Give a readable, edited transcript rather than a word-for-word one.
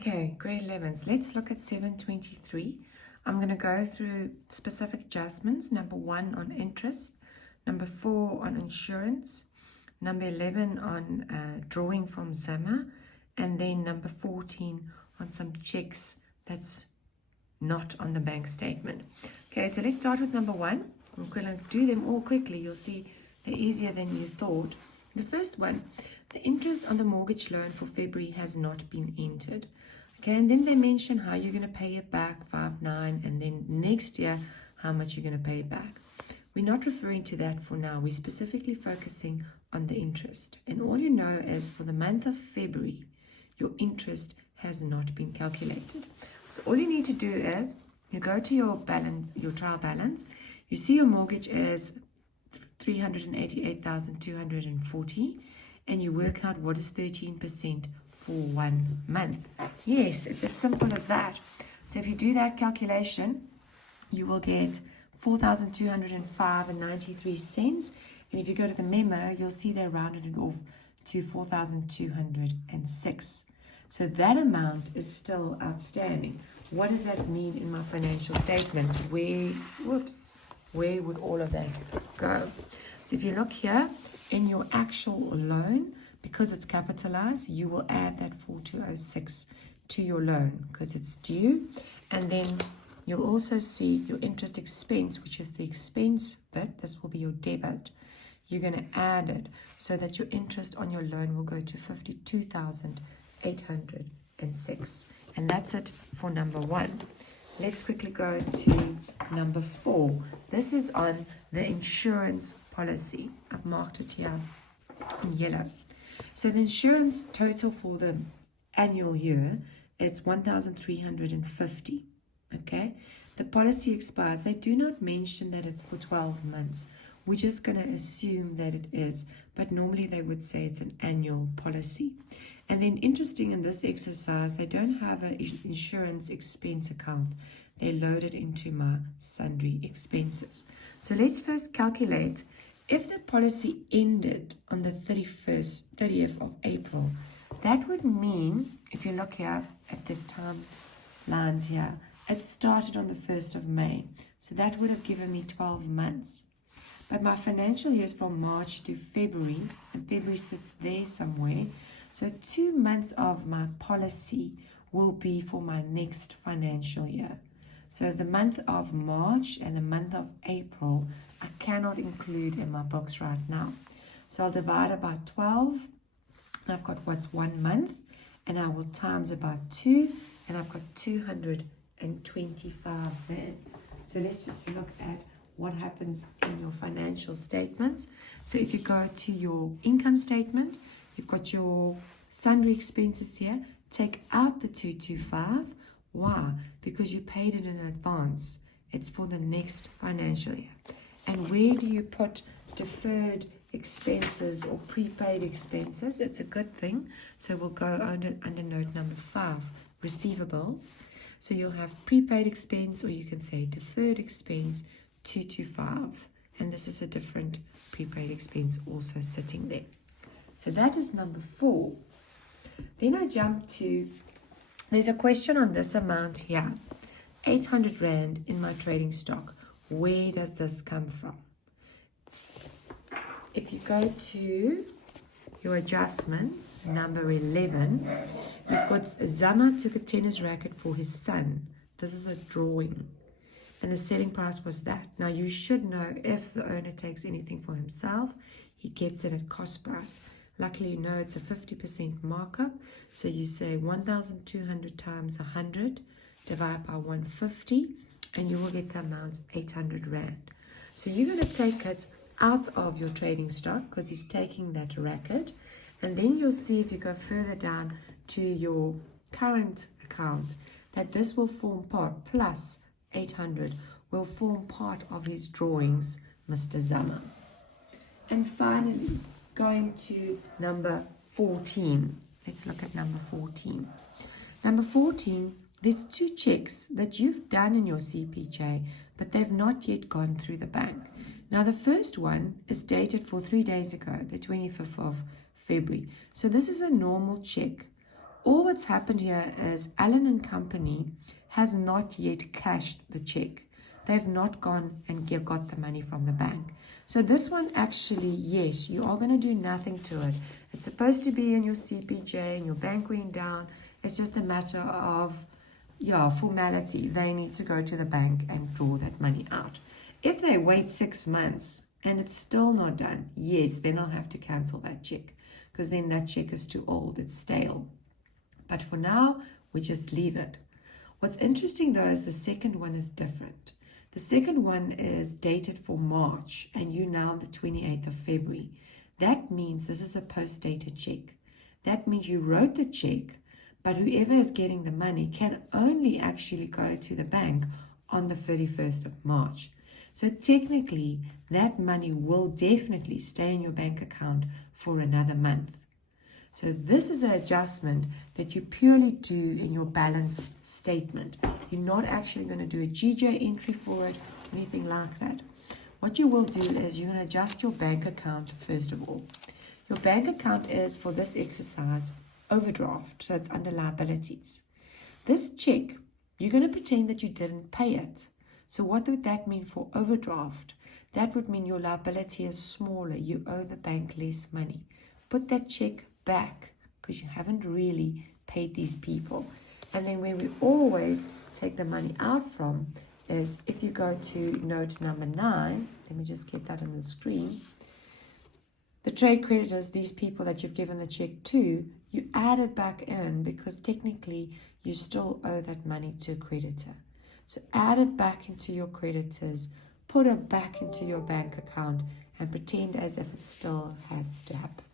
Okay, grade 11s. Let's look at 723. I'm going to go through specific adjustments. Number 1 on interest, number 4 on insurance, number 11 on drawing from Zama, and then number 14 on some checks that's not on the bank statement. Okay, so let's start with number 1. I'm going to do them all quickly. You'll see they're easier than you thought. The first one, the interest on the mortgage loan for February has not been entered. Okay, and then they mention how you're going to pay it back, 5/9, and then next year, how much you're going to pay back. We're not referring to that for now. We're specifically focusing on the interest. And all you know is for the month of February, your interest has not been calculated. So all you need to do is you go to your balance, your trial balance. You see your mortgage is 388,240, and you work out what is 13% for 1 month. Yes, it's as simple as that. So if you do that calculation, you will get 4,205.93 cents. And if you go to the memo, you'll see they rounded it off to 4,206. So that amount is still outstanding. What does that mean in my financial statements? Where would all of that go? So if you look here in your actual loan, because it's capitalized, you will add that 4,206 to your loan because it's due. And then you'll also see your interest expense, which is the expense bit. This will be your debit. You're going to add it so that your interest on your loan will go to 52,806. And that's it for number 1. Let's quickly go to number 4. This is on the insurance policy. I've marked it here in yellow. So the insurance total for the annual year, it's 1,350. Okay, the policy expires. They do not mention that it's for 12 months. We're just going to assume that it is, but normally they would say it's an annual policy. And then interesting in this exercise, they don't have an insurance expense account. They load it into my sundry expenses. So let's first calculate if the policy ended on the 30th of April. That would mean, if you look here at this time lines here, it started on the 1st of May. So that would have given me 12 months. But my financial year is from March to February, and February sits there somewhere. So 2 months of my policy will be for my next financial year. So the month of March and the month of April, I cannot include in my books right now. So I'll divide it by 12. I've got what's 1 month, and I will times it by 2, and I've got 225 there. So let's just look at what happens in your financial statements. So if you go to your income statement, you've got your sundry expenses here. Take out the 225. Why? Because you paid it in advance. It's for the next financial year. And where do you put deferred expenses or prepaid expenses? It's a good thing. So we'll go under note number 5, receivables. So you'll have prepaid expense, or you can say deferred expense, 225. And this is a different prepaid expense also sitting there. So that is number 4. Then I jump to, there's a question on this amount here. 800 Rand in my trading stock. Where does this come from? If you go to your adjustments, number 11, you've got Zama took a tennis racket for his son. This is a drawing. And the selling price was that. Now you should know if the owner takes anything for himself, he gets it at cost price. Luckily, you know it's a 50% markup. So you say 1,200 times 100, divide by 150, and you will get the amount 800 Rand. So you're going to take it out of your trading stock because he's taking that racket. And then you'll see if you go further down to your current account that this will form part, plus 800 will form part of his drawings, Mr. Zama. And finally, going to number 14. Let's look at number 14. Number 14, there's 2 checks that you've done in your CPJ, but they've not yet gone through the bank. Now, the first one is dated for 3 days ago, the 25th of February. So this is a normal check. all that's happened here is Allen and Company has not yet cashed the check. They've not gone and got the money from the bank. So this one actually, yes, you are going to do nothing to it. It's supposed to be in your CPJ and your bank went down. It's just a matter of, formality. They need to go to the bank and draw that money out. If they wait 6 months and it's still not done, yes, then I'll have to cancel that check, because then that check is too old, it's stale. But for now, we just leave it. What's interesting though is the second one is different. The second one is dated for March, and you now the 28th of February. That means this is a post-dated check. That means you wrote the check, but whoever is getting the money can only actually go to the bank on the 31st of March. So technically, that money will definitely stay in your bank account for another month. So this is an adjustment that you purely do in your balance statement. You're not actually going to do a GJ entry for it, anything like that. What you will do is you're going to adjust your bank account first of all. Your bank account is, for this exercise, overdraft, so it's under liabilities. This check, you're going to pretend that you didn't pay it. So what would that mean for overdraft? That would mean your liability is smaller. You owe the bank less money. Put that check back, because you haven't really paid these people. And then where we always take the money out from is if you go to note number 9, let me just get that on the screen. The trade creditors, these people that you've given the check to, you add it back in because technically you still owe that money to a creditor. So add it back into your creditors, put it back into your bank account, and pretend as if it still has to happen.